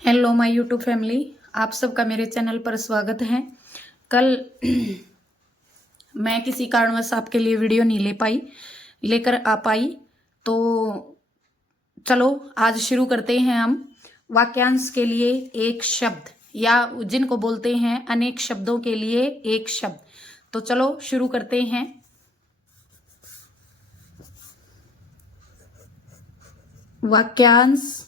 Hello my YouTube family, आप सबका मेरे चैनल पर स्वागत है। कल मैं किसी कारणवश आपके लिए वीडियो नहीं लेकर आ पाई, तो चलो आज शुरू करते हैं हम वाक्यांश के लिए एक शब्द, या जिनको बोलते हैं अनेक शब्दों के लिए एक शब्द। तो चलो शुरू करते हैं। वाक्यांश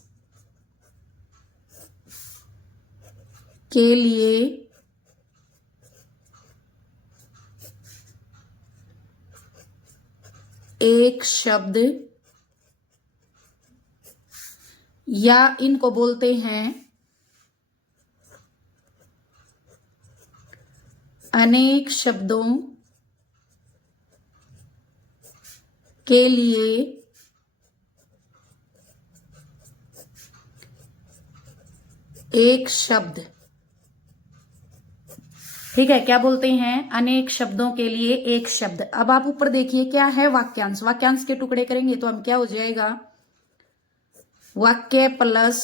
के लिए एक शब्द, या इनको बोलते हैं अनेक शब्दों के लिए एक शब्द। ठीक है, क्या बोलते हैं? अनेक शब्दों के लिए एक शब्द। अब आप ऊपर देखिए क्या है वाक्यांश। वाक्यांश के टुकड़े करेंगे तो हम क्या हो जाएगा? वाक्य प्लस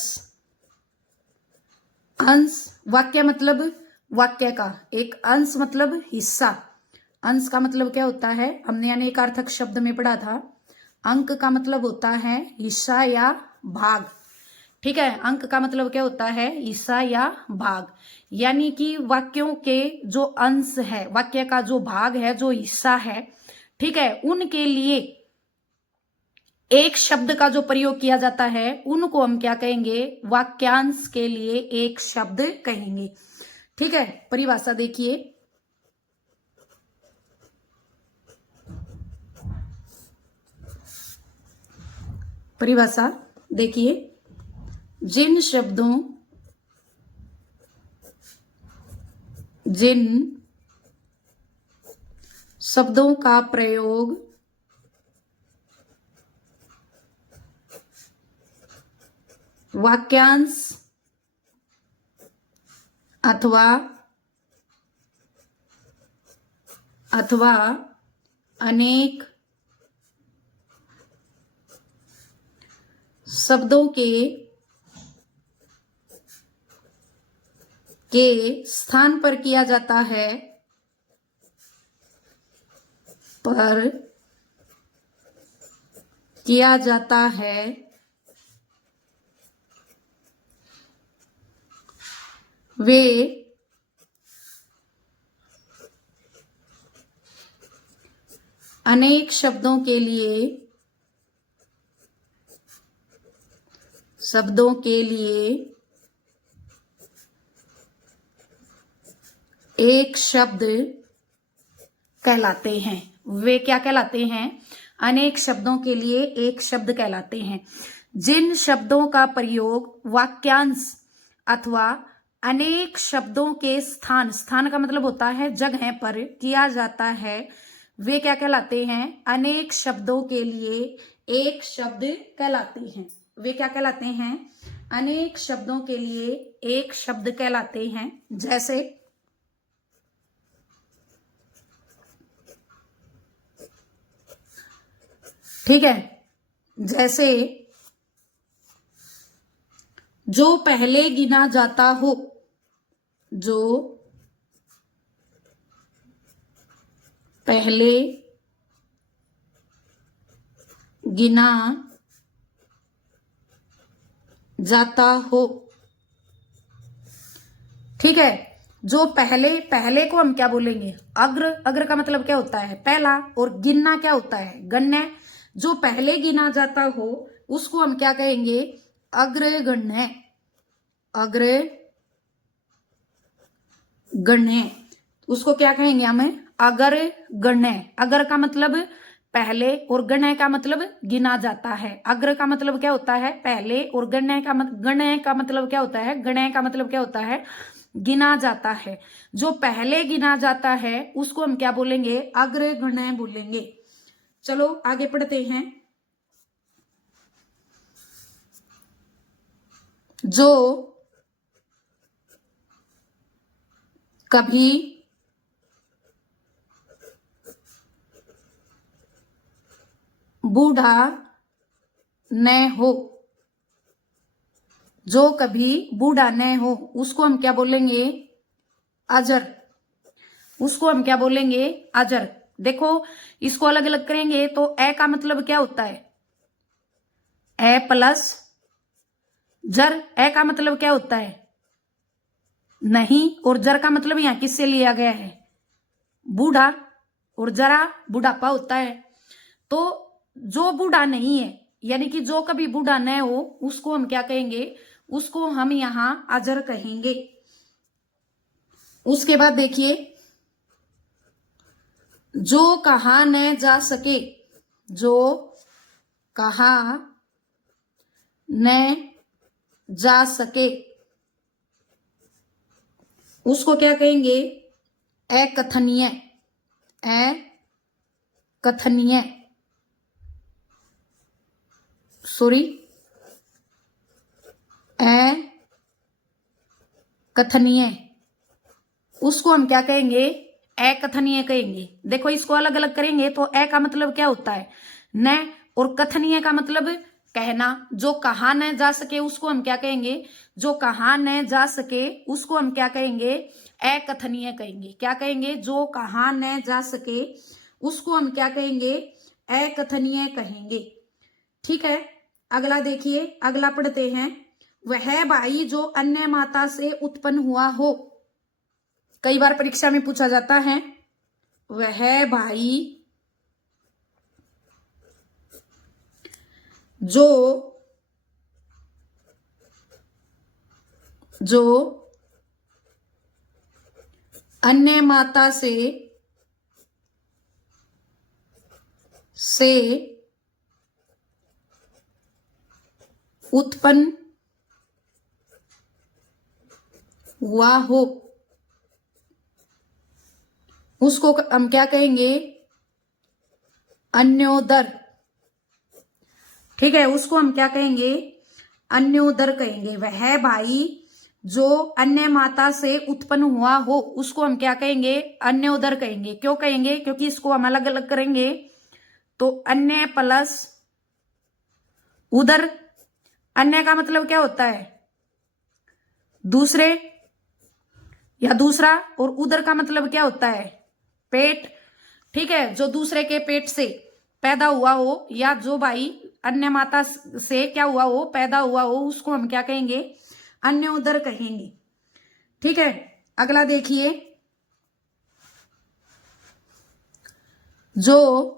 अंश। वाक्य मतलब वाक्य का एक अंश, मतलब हिस्सा। अंश का मतलब क्या होता है? हमने अनेकार्थक शब्द में पढ़ा था। अंक का मतलब होता है हिस्सा या भाग। ठीक है, अंक का मतलब क्या होता है? हिस्सा या भाग। यानी कि वाक्यों के जो अंश है, वाक्य का जो भाग है, जो हिस्सा है, ठीक है, उनके लिए एक शब्द का जो प्रयोग किया जाता है उनको हम क्या कहेंगे? वाक्यांश के लिए एक शब्द कहेंगे। ठीक है, परिभाषा देखिए। परिभाषा देखिए। जिन शब्दों का प्रयोग वाक्यांश अथवा अनेक शब्दों के स्थान पर किया जाता है, वे अनेक शब्दों के लिए एक शब्द कहलाते हैं। वे क्या कहलाते हैं? अनेक शब्दों के लिए एक शब्द कहलाते हैं। जिन शब्दों का प्रयोग वाक्यांश अथवा अनेक शब्दों के स्थान का मतलब होता है जगह पर किया जाता है, वे क्या कहलाते हैं? अनेक शब्दों के लिए एक शब्द कहलाते हैं। वे क्या कहलाते हैं? अनेक शब्दों के लिए एक शब्द कहलाते हैं। जैसे ठीक है, जैसे जो पहले गिना जाता हो, जो पहले गिना जाता हो। ठीक है, जो पहले को हम क्या बोलेंगे? अग्र। अग्र का मतलब क्या होता है? पहला। और गिनना क्या होता है? गण्य। जो पहले गिना जाता हो उसको हम क्या कहेंगे? अग्रगण्य। अग्रगण्य उसको क्या कहेंगे हमें? अग्रगण्य। अग्र का मतलब पहले और गण्य का मतलब गिना जाता है। अग्र का मतलब क्या होता है? पहले। और गण्य का मतलब क्या होता है? गण्य का मतलब क्या होता है? गिना जाता है। जो पहले गिना जाता है उसको हम क्या बोलेंगे? अग्रगण्य बोलेंगे। चलो आगे पढ़ते हैं। जो कभी बूढ़ा न हो, जो कभी बूढ़ा न हो उसको हम क्या बोलेंगे? अजर। उसको हम क्या बोलेंगे? अजर। देखो इसको अलग अलग करेंगे तो ए का मतलब क्या होता है? ए प्लस जर। ए का मतलब क्या होता है? नहीं। और जर का मतलब यहां किससे लिया गया है? बूढ़ा। और जरा बुढ़ापा होता है। तो जो बूढ़ा नहीं है यानी कि जो कभी बूढ़ा न हो उसको हम क्या कहेंगे? उसको हम यहां अजर कहेंगे। उसके बाद देखिए, जो कहा न जा सके, जो कहा न जा सके उसको क्या कहेंगे? अकथनीय। अकथनीय, सॉरी, अकथनीय, उसको हम क्या कहेंगे? अकथनीय कहेंगे। देखो इसको अलग अलग करेंगे तो ए का मतलब क्या होता है? न। और कथनीय का मतलब कहना। जो कहा न जा सके उसको हम क्या कहेंगे? जो कहा न जा सके उसको हम क्या कहेंगे? अकथनीय कहेंगे। क्या कहेंगे? जो कहा न जा सके उसको हम क्या कहेंगे? अकथनीय कहेंगे। ठीक है, अगला देखिए, अगला पढ़ते हैं। वह भाई जो अन्य माता से उत्पन्न हुआ हो। कई बार परीक्षा में पूछा जाता है, वह भाई जो अन्य माता से उत्पन्न हुआ हो उसको हम क्या कहेंगे? अन्योदर। ठीक है, उसको हम क्या कहेंगे? अन्योदर कहेंगे। वह भाई जो अन्य माता से उत्पन्न हुआ हो उसको हम क्या कहेंगे? अन्योदर कहेंगे। क्यों कहेंगे? क्योंकि इसको हम अलग अलग करेंगे तो अन्य प्लस उदर। अन्य का मतलब क्या होता है? दूसरे या दूसरा। और उदर का मतलब क्या होता है? पेट। ठीक है, जो दूसरे के पेट से पैदा हुआ हो या जो भाई अन्य माता से क्या हुआ हो? पैदा हुआ हो, उसको हम क्या कहेंगे? अन्य उदर कहेंगे। ठीक है, अगला देखिए, जो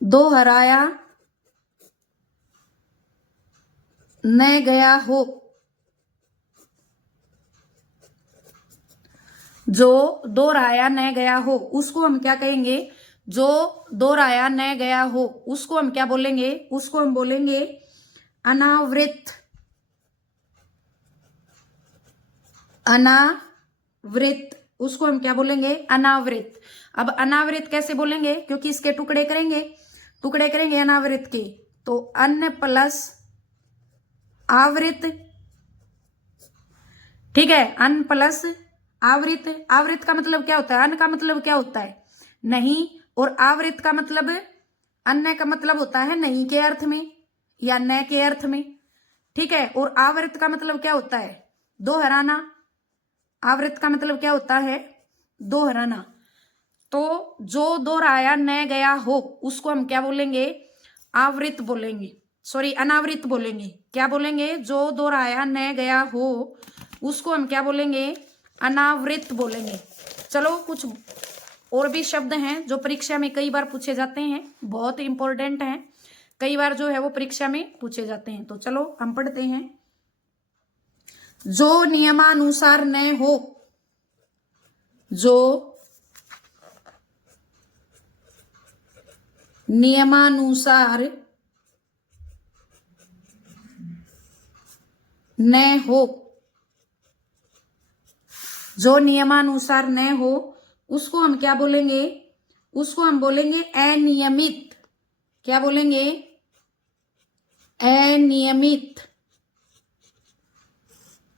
दोहराया न गया हो, जो दोहराया न गया हो उसको हम क्या कहेंगे? जो दोहराया न गया हो उसको हम क्या बोलेंगे? उसको हम बोलेंगे अनावृत। अनावृत, उसको हम क्या बोलेंगे? अनावृत। अब अनावृत कैसे बोलेंगे? क्योंकि इसके टुकड़े करेंगे अनावृत के। तो अन्न प्लस आवृत। ठीक है, अन्न प्लस आवृत। आवृत का मतलब क्या होता है? अन्न का मतलब क्या होता है? नहीं। और आवृत का मतलब अन्य का मतलब होता है नहीं के अर्थ में या न के अर्थ में। ठीक है, और आवृत का मतलब क्या होता है? दोहराना। आवृत का मतलब क्या होता है? दोहराना। तो जो दोहराया न गया हो उसको हम क्या बोलेंगे? आवृत बोलेंगे, सॉरी अनावृत बोलेंगे। क्या बोलेंगे? जो दोहराया न गया हो उसको हम क्या बोलेंगे? अनावृत बोलेंगे। चलो कुछ और भी शब्द हैं जो परीक्षा में कई बार पूछे जाते हैं, बहुत इंपॉर्टेंट हैं, कई बार जो है वो परीक्षा में पूछे जाते हैं। तो चलो हम पढ़ते हैं। जो नियमानुसार न हो, जो नियमानुसार न हो, जो नियमानुसार न हो उसको हम क्या बोलेंगे? उसको हम बोलेंगे अनियमित। क्या बोलेंगे? अनियमित।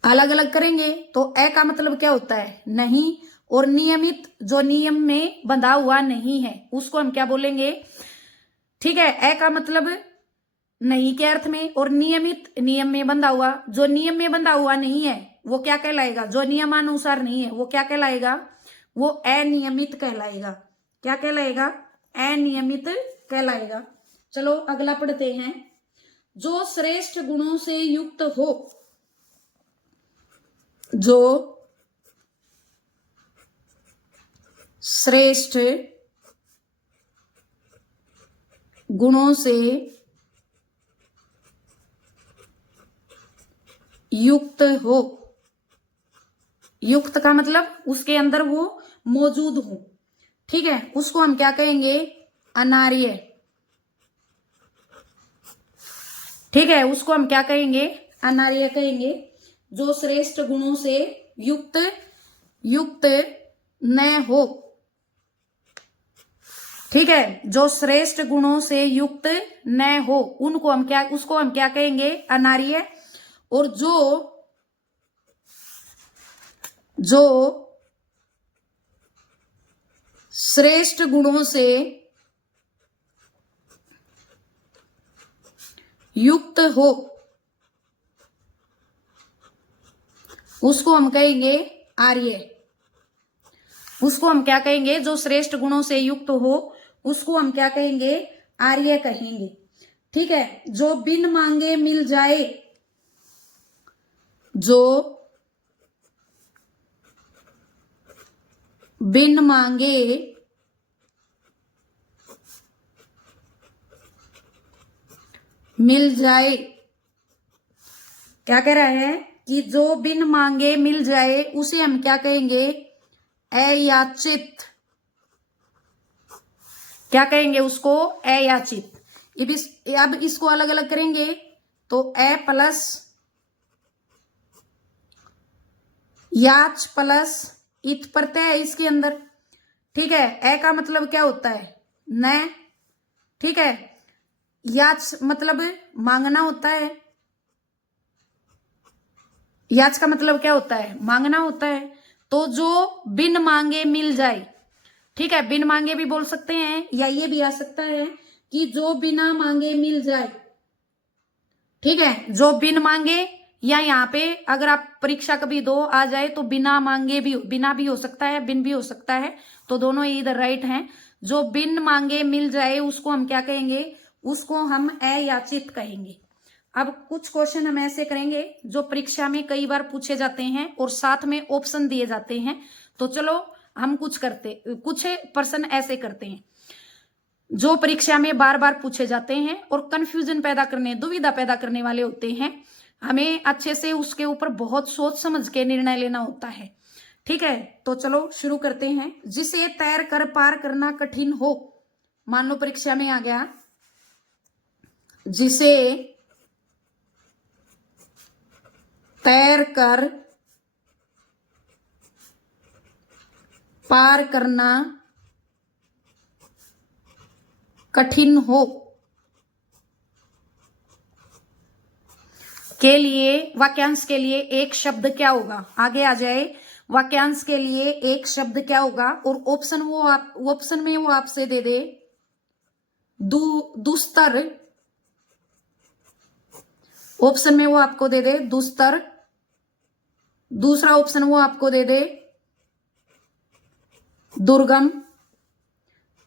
अलग अलग करेंगे तो अ का मतलब क्या होता है? नहीं। और नियमित, जो नियम में बंधा हुआ नहीं है उसको हम क्या बोलेंगे? ठीक है। ए का मतलब नहीं के अर्थ में, और नियमित नियम में बंधा हुआ। जो नियम में बंधा हुआ नहीं है वो क्या कहलाएगा? जो नियमानुसार नहीं है वो क्या कहलाएगा? वो अनियमित कहलाएगा। क्या कहलाएगा? अनियमित कहलाएगा। चलो अगला पढ़ते हैं। जो श्रेष्ठ गुणों से युक्त हो, जो श्रेष्ठ गुणों से युक्त हो। युक्त का मतलब उसके अंदर वो मौजूद हो। ठीक है, उसको हम क्या कहेंगे? अनार्य। ठीक है, उसको हम क्या कहेंगे? अनार्य कहेंगे। जो श्रेष्ठ गुणों से युक्त युक्त न हो। ठीक है, जो श्रेष्ठ गुणों से युक्त न हो उनको हम क्या, उसको हम क्या कहेंगे? अनार्य। और जो श्रेष्ठ गुणों से युक्त हो उसको हम कहेंगे आर्य। उसको हम क्या कहेंगे? जो श्रेष्ठ गुणों से युक्त हो उसको हम क्या कहेंगे? आर्य कहेंगे। ठीक है, जो बिन मांगे मिल जाए, जो बिन मांगे मिल जाए। क्या कह रहा है? कि जो बिन मांगे मिल जाए उसे हम क्या कहेंगे? अयाचित। क्या कहेंगे उसको? अयाचित। अब इसको अलग अलग करेंगे तो ए प्लस याच प्लस इत प्रत्यय है इसके अंदर। ठीक है, ए का मतलब क्या होता है? न। ठीक है, याच मतलब मांगना होता है। याच का मतलब क्या होता है? मांगना होता है। तो जो बिन मांगे मिल जाए। ठीक है, बिन मांगे भी बोल सकते हैं या ये भी आ सकता है कि जो बिना मांगे मिल जाए। ठीक है, जो बिन मांगे, या यहाँ पे अगर आप परीक्षा कभी दो आ जाए तो बिना मांगे भी, बिना भी हो सकता है, बिन भी हो सकता है, तो दोनों ही इधर राइट हैं। जो बिन मांगे मिल जाए उसको हम क्या कहेंगे? उसको हम अयाचित कहेंगे। अब कुछ क्वेश्चन हम ऐसे करेंगे जो परीक्षा में कई बार पूछे जाते हैं और साथ में ऑप्शन दिए जाते हैं। तो चलो हम कुछ प्रश्न ऐसे करते हैं जो परीक्षा में बार बार पूछे जाते हैं और कंफ्यूजन पैदा करने, दुविधा पैदा करने वाले होते हैं। हमें अच्छे से उसके ऊपर बहुत सोच समझ के निर्णय लेना होता है। ठीक है, तो चलो शुरू करते हैं। जिसे तैर कर पार करना कठिन हो। मान लो परीक्षा में आ गया, जिसे तैर कर पार करना कठिन हो के लिए, वाक्यांश के लिए एक शब्द क्या होगा? आगे आ जाए। वाक्यांश के लिए एक शब्द क्या होगा? और ऑप्शन में वो आपसे दे दे दुस्तर। ऑप्शन में वो आपको दे दे दुस्तर। दूसरा ऑप्शन वो आपको दे दे दुर्गम।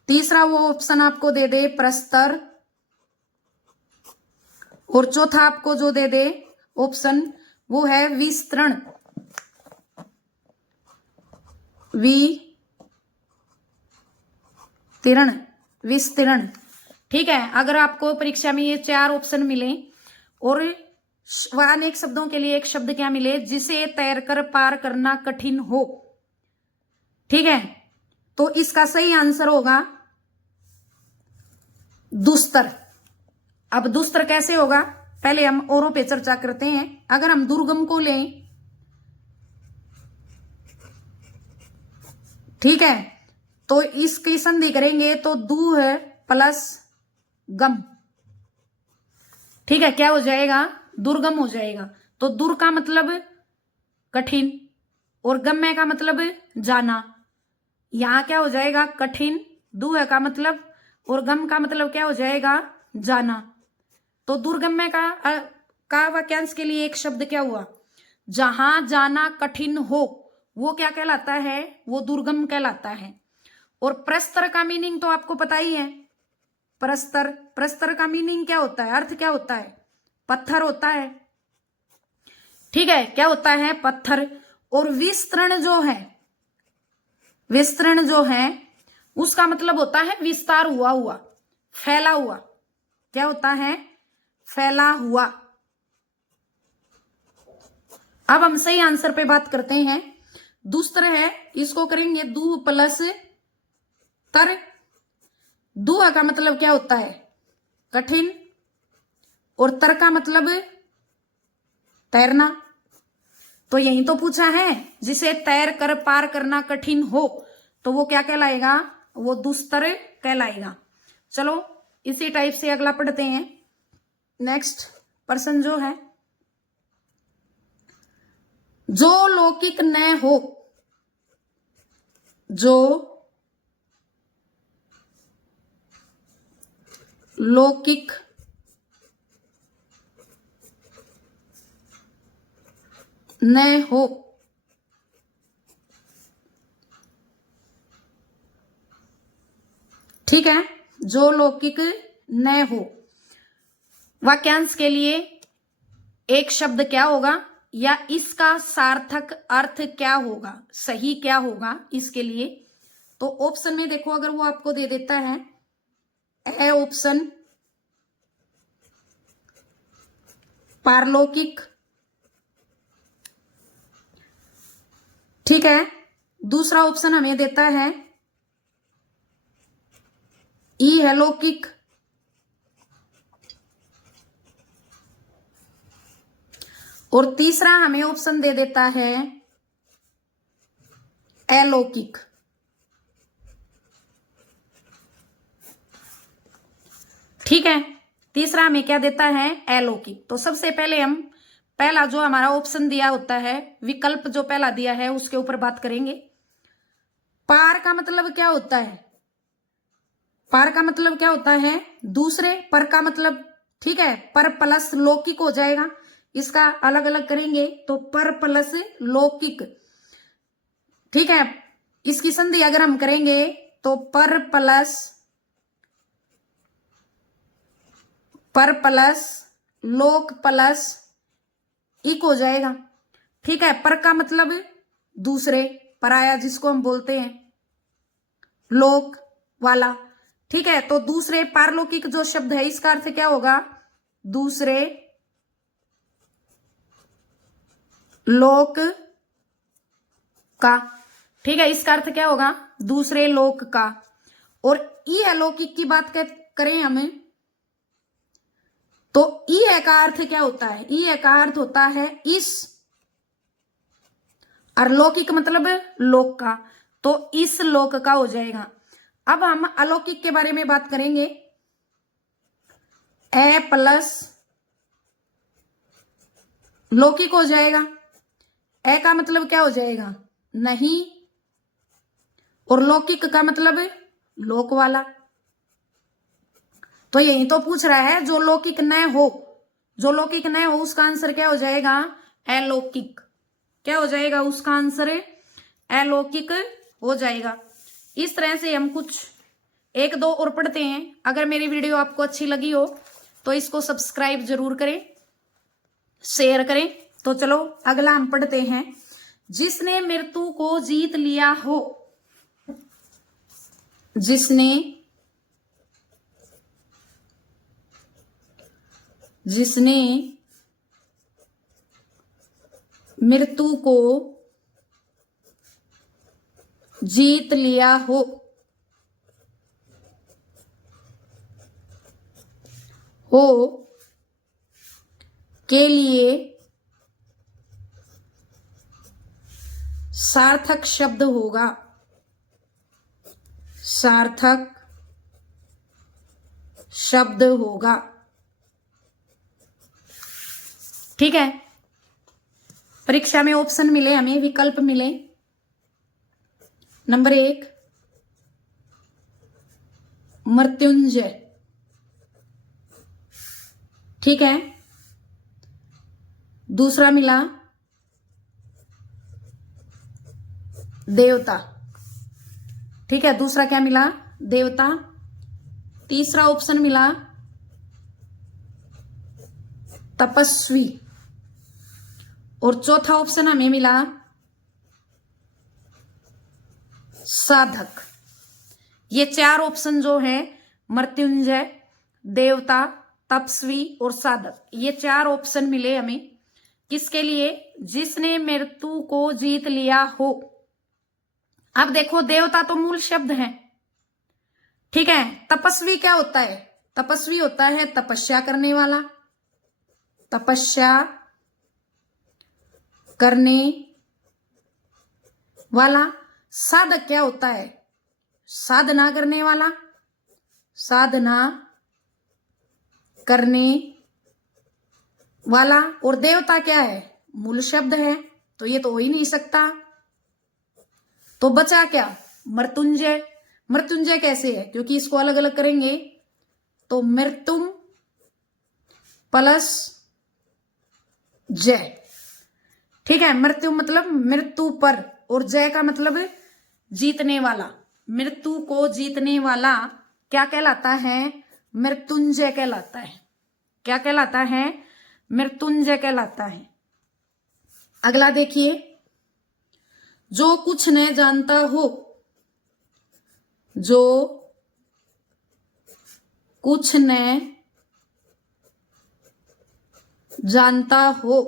तीसरा वो ऑप्शन आपको दे दे प्रस्तर। और चौथा आपको जो दे दे ऑप्शन वो है विस्तरण। विस्तरण। ठीक है, अगर आपको परीक्षा में ये 4 ऑप्शन मिले और अनेक शब्दों के लिए एक शब्द क्या मिले? जिसे तैरकर पार करना कठिन हो। ठीक है, तो इसका सही आंसर होगा दुस्तर। अब दुस्तर कैसे होगा? पहले हम औरों पे चर्चा करते हैं। अगर हम दुर्गम को लें, ठीक है, तो इसकी संधि करेंगे तो दू है प्लस गम। ठीक है, क्या हो जाएगा? दुर्गम हो जाएगा। तो दुर का मतलब कठिन और गम्य का मतलब जाना। यहां क्या हो जाएगा? कठिन। दुह का मतलब और गम का मतलब क्या हो जाएगा, जाना। तो दुर्गम्य का वाक्यांश के लिए एक शब्द क्या हुआ, जहां जाना कठिन हो वो क्या कहलाता है, वो दुर्गम कहलाता है। और प्रस्तर का मीनिंग तो आपको पता ही है, प्रस्तर, प्रस्तर का मीनिंग क्या होता है, अर्थ क्या होता है, पत्थर होता है। ठीक है, क्या होता है, पत्थर। और विस्तृण जो है, विस्तृण जो है उसका मतलब होता है विस्तार हुआ हुआ, फैला हुआ। क्या होता है, फैला हुआ। अब हम सही आंसर पे बात करते हैं। दुस्तर है, इसको करेंगे दू प्लस तर। दुआ का मतलब क्या होता है, कठिन। और तर का मतलब तैरना। तो यही तो पूछा है, जिसे तैर कर पार करना कठिन हो तो वो क्या कहलाएगा, वो दुस्तर कहलाएगा। चलो इसी टाइप से अगला पढ़ते हैं। नेक्स्ट पर्सन जो है, जो लौकिक न हो, जो लौकिक न हो, ठीक है, जो लौकिक न हो। वाक्यांश के लिए एक शब्द क्या होगा, या इसका सार्थक अर्थ क्या होगा, सही क्या होगा इसके लिए। तो ऑप्शन में देखो, अगर वो आपको दे देता है ए ऑप्शन पारलौकिक, ठीक है। दूसरा ऑप्शन हमें देता है ई है लौकिक, और तीसरा हमें ऑप्शन दे देता है अलौकिक। ठीक है, तीसरा हमें क्या देता है, अलौकिक। तो सबसे पहले हम पहला जो हमारा ऑप्शन दिया होता है, विकल्प जो पहला दिया है उसके ऊपर बात करेंगे। पार का मतलब क्या होता है, पार का मतलब क्या होता है, दूसरे। पर का मतलब, ठीक है, पर प्लस लौकिक हो जाएगा, इसका अलग अलग करेंगे तो पर प्लस लौकिक। ठीक है, इसकी संधि अगर हम करेंगे तो पर प्लस लोक प्लस इक हो जाएगा। ठीक है, पर का मतलब दूसरे, पराया जिसको हम बोलते हैं, लोक वाला। ठीक है, तो दूसरे पारलौकिक जो शब्द है इसका अर्थ क्या होगा, दूसरे लोक का। ठीक है, इसका अर्थ क्या होगा, दूसरे लोक का। और ई अलौकिक की बात करें हमें, तो ई का अर्थ क्या होता है, ई का अर्थ होता है इस, और लौकिक मतलब लोक का, तो इस लोक का हो जाएगा। अब हम अलौकिक के बारे में बात करेंगे। ए प्लस लौकिक हो जाएगा, ए का मतलब क्या हो जाएगा, नहीं, और लौकिक का मतलब लोक वाला। तो यही तो पूछ रहा है, जो लौकिक न हो, जो लौकिक न हो उसका आंसर क्या हो जाएगा, अलौकिक। क्या हो जाएगा उसका आंसर, अलौकिक हो जाएगा। इस तरह से हम कुछ एक दो और पढ़ते हैं। अगर मेरी वीडियो आपको अच्छी लगी हो तो इसको सब्सक्राइब जरूर करें, शेयर करें। तो चलो अगला हम पढ़ते हैं। जिसने मृत्यु को जीत लिया हो, जिसने मृत्यु को जीत लिया हो के लिए सार्थक शब्द होगा, सार्थक शब्द होगा। ठीक है, परीक्षा में ऑप्शन मिले हमें, विकल्प मिले। नंबर 1 मृत्युंजय। ठीक है, दूसरा मिला देवता। ठीक है, दूसरा क्या मिला? देवता। तीसरा ऑप्शन मिला तपस्वी, और चौथा ऑप्शन हमें मिला साधक। ये चार ऑप्शन जो है, मृत्युंजय, देवता, तपस्वी और साधक, ये चार ऑप्शन मिले हमें किसके लिए? जिसने मृत्यु को जीत लिया हो। अब देखो, देवता तो मूल शब्द है। ठीक है, तपस्वी क्या होता है? तपस्वी होता है तपस्या करने वाला, तपस्या करने वाला। साधक क्या होता है? साधना करने वाला, साधना करने वाला। और देवता क्या है? मूल शब्द है, तो ये तो हो ही नहीं सकता। तो बचा क्या? मृत्युंजय। मृत्युंजय कैसे है? क्योंकि इसको अलग अलग करेंगे तो मृत्युम प्लस जय। ठीक है, मृत्यु मतलब मृत्यु पर, और जय का मतलब जीतने वाला। मृत्यु को जीतने वाला क्या कहलाता है? मृत्युंजय कहलाता है। क्या कहलाता है? मृत्युंजय कहलाता है। अगला देखिए, जो कुछ न जानता हो, जो कुछ न जानता हो।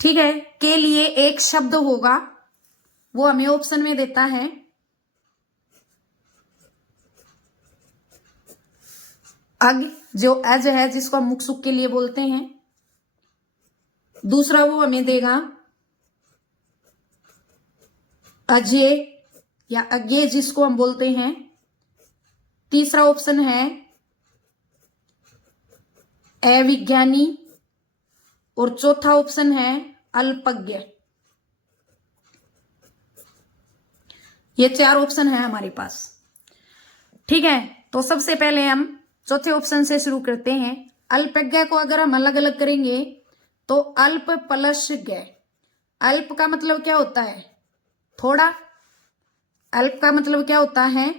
ठीक है, के लिए एक शब्द होगा, वो हमें ऑप्शन में देता है अग, जो एज है, जिसको हम मुख सुख के लिए बोलते हैं। दूसरा वो हमें देगा अजय या अज्ञे, जिसको हम बोलते हैं। तीसरा ऑप्शन है अविज्ञानी, और चौथा ऑप्शन है अल्पज्ञ। ये चार ऑप्शन है हमारे पास। ठीक है, तो सबसे पहले हम चौथे ऑप्शन से शुरू करते हैं। अल्पज्ञ को अगर हम अलग अलग करेंगे तो अल्प प्लस ज्ञ। अल्प का मतलब क्या होता है? थोड़ा। अल्प का मतलब क्या होता है?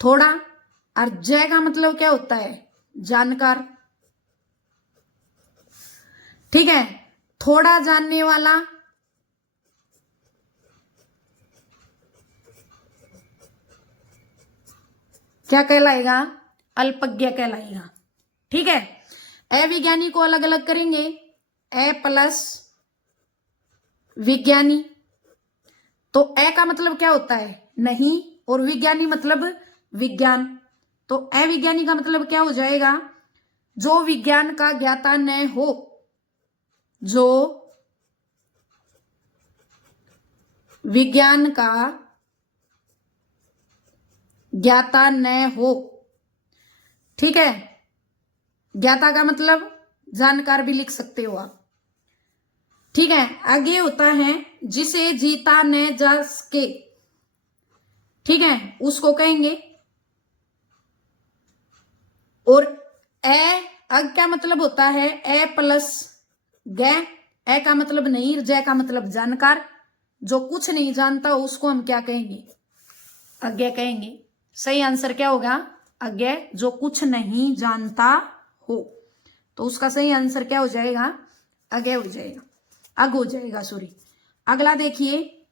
थोड़ा। और जय का मतलब क्या होता है? जानकार। ठीक है, थोड़ा जानने वाला क्या कहलाएगा? अल्पज्ञ कहलाएगा। ठीक है, अविज्ञानी को अलग अलग करेंगे, ए प्लस विज्ञानी। तो ए का मतलब क्या होता है? नहीं, और विज्ञानी मतलब विज्ञान। तो अविज्ञानी का मतलब क्या हो जाएगा? जो विज्ञान का ज्ञाता न हो, जो विज्ञान का ज्ञाता न हो। ठीक है, ज्ञाता का मतलब जानकार भी लिख सकते हो आप। ठीक है, आगे होता है जिसे जीता न जा सके। ठीक है, उसको कहेंगे। और अग क्या मतलब होता है? ए प्लस ग। ए का मतलब नहीं, जय का मतलब जानकार। जो कुछ नहीं जानता उसको हम क्या कहेंगे? अज्ञ कहेंगे। सही आंसर क्या होगा? अज्ञ, जो कुछ नहीं जानता हो। तो उसका सही आंसर क्या हो जाएगा? अज्ञ हो जाएगा, अग हो जाएगा, सॉरी। अगला देखिए,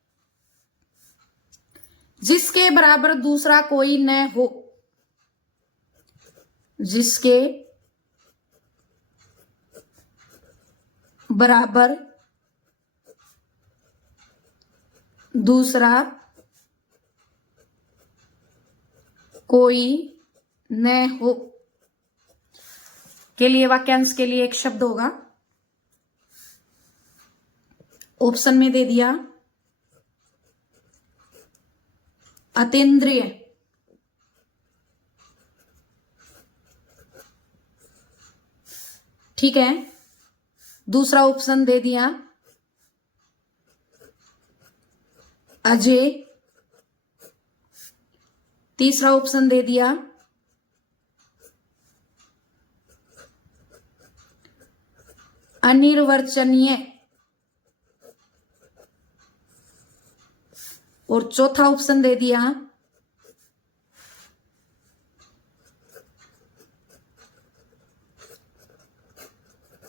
जिसके बराबर दूसरा कोई न हो। जिसके बराबर दूसरा कोई न हो के लिए वाक्यांश के लिए एक शब्द होगा। ऑप्शन में दे दिया अतीन्द्रिय। ठीक है, दूसरा ऑप्शन दे दिया अजय, तीसरा ऑप्शन दे दिया अनिर्वचनीय, और चौथा ऑप्शन दे दिया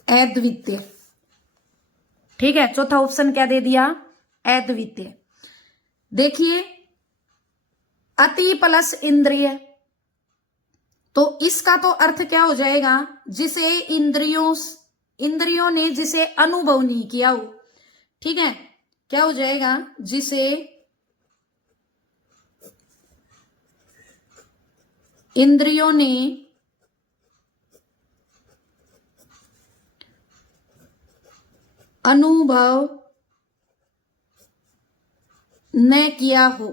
अद्वितीय। ठीक है, चौथा ऑप्शन क्या दे दिया? अद्वितीय। देखिए, अति प्लस इंद्रिय, तो इसका तो अर्थ क्या हो जाएगा? जिसे इंद्रियों ने जिसे अनुभव नहीं किया हो। ठीक है, क्या हो जाएगा? जिसे इंद्रियों ने अनुभव न किया हो,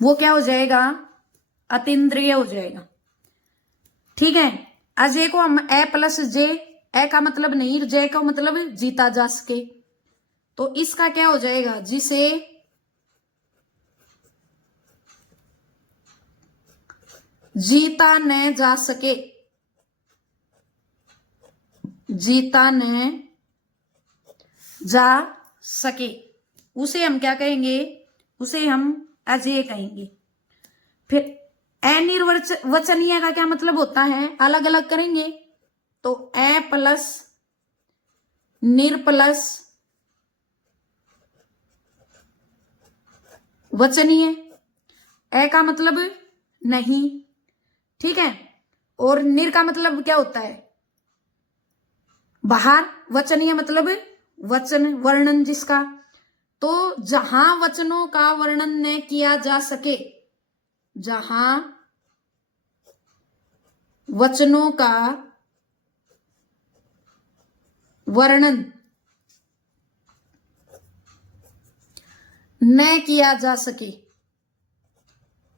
वो क्या हो जाएगा? अतीन्द्रिय हो जाएगा। ठीक है, अजय को हम ए प्लस जे, ए का मतलब नहीं, जे का मतलब जीता जा सके, तो इसका क्या हो जाएगा? जिसे जीता न जा सके, जीता न जा सके, उसे हम क्या कहेंगे? उसे हम अजेय कहेंगे। फिर अनिर्वचनीय का क्या मतलब होता है? अलग अलग करेंगे तो ए प्लस निर प्लस वचनीय, ए का मतलब नहीं, ठीक है, और निर का मतलब क्या होता है? बाहर, वचनीय मतलब वचन, वर्णन जिसका, तो जहां वचनों का वर्णन न किया जा सके, जहां वचनों का वर्णन न किया जा सके,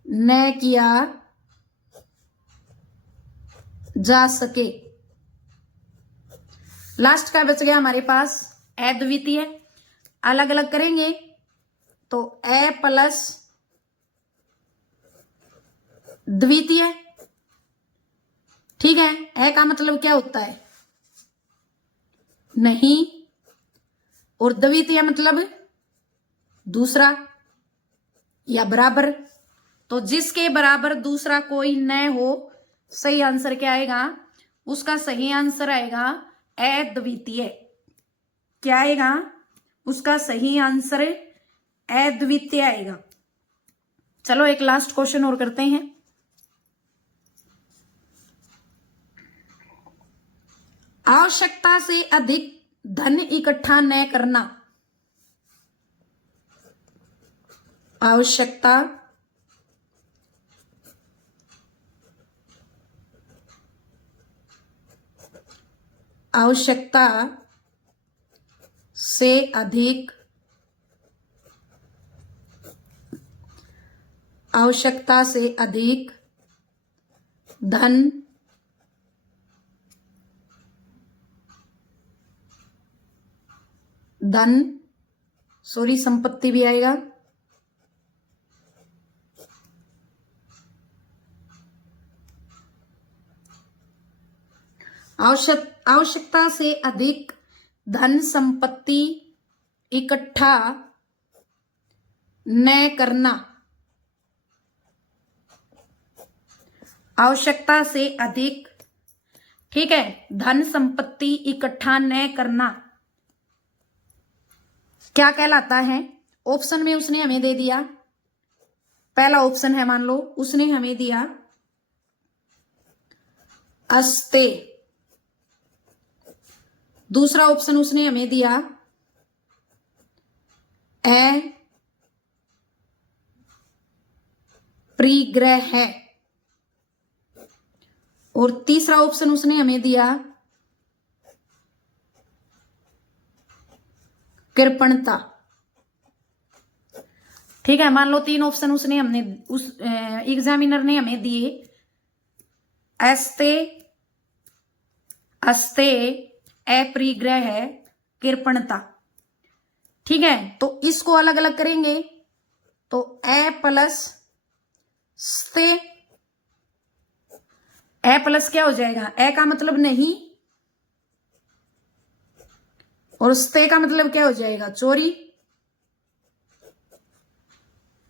न किया जा सके, लास्ट का बच गया हमारे पास अद्वितीय। अलग अलग करेंगे तो ए प्लस द्वितीय। ठीक है, ए का मतलब क्या होता है? नहीं, और द्वितीय मतलब दूसरा या बराबर, तो जिसके बराबर दूसरा कोई न हो, सही आंसर क्या आएगा? उसका सही आंसर आएगा अद्वितीय। क्या आएगा? उसका सही आंसर अद्वितीय आएगा। चलो एक लास्ट क्वेश्चन और करते हैं। आवश्यकता से अधिक धन इकट्ठा न करना, आवश्यकता से अधिक, आवश्यकता से अधिक संपत्ति भी आएगा, आवश्यकता से अधिक धन संपत्ति इकट्ठा न करना, आवश्यकता से अधिक, ठीक है, धन संपत्ति इकट्ठा न करना क्या कहलाता है? ऑप्शन में उसने हमें दे दिया, पहला ऑप्शन है, मान लो उसने हमें दिया अस्ते, दूसरा ऑप्शन उसने हमें दिया परिग्रह है, और तीसरा ऑप्शन उसने हमें दिया कृपणता। ठीक है, मान लो तीन ऑप्शन उसने हमने उस एग्जामिनर ने हमें दिए, अस्ते, अपरिग्रह है, कृपणता। ठीक है, तो इसको अलग अलग करेंगे तो ए प्लस स्ते, ए प्लस क्या हो जाएगा, ए का मतलब नहीं, और स्ते का मतलब क्या हो जाएगा, चोरी।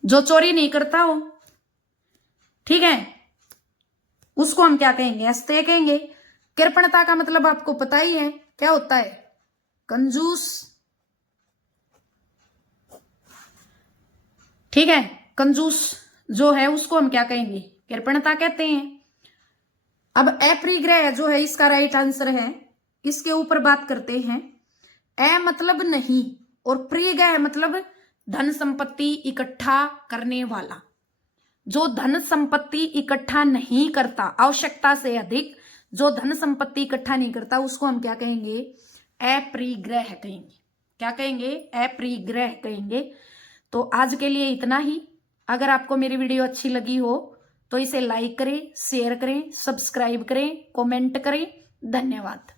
जो चोरी नहीं करता हो, ठीक है, उसको हम क्या कहेंगे, अस्ते कहेंगे। कृपणता का मतलब आपको पता ही है क्या होता है, कंजूस, ठीक है। कंजूस जो है उसको हम क्या कहेंगे, कृपणता कहते हैं। अब अप्रिग्रह जो है इसका राइट आंसर है, इसके ऊपर बात करते हैं। ए मतलब नहीं, और प्रिग्रह मतलब धन संपत्ति इकट्ठा करने वाला। जो धन संपत्ति इकट्ठा नहीं करता, आवश्यकता से अधिक जो धन संपत्ति इकट्ठा नहीं करता, उसको हम क्या कहेंगे, अप्रिग्रह कहेंगे। क्या कहेंगे, अप्रिग्रह कहेंगे। तो आज के लिए इतना ही। अगर आपको मेरी वीडियो अच्छी लगी हो तो इसे लाइक करें, शेयर करें, सब्सक्राइब करें, कमेंट करें। धन्यवाद।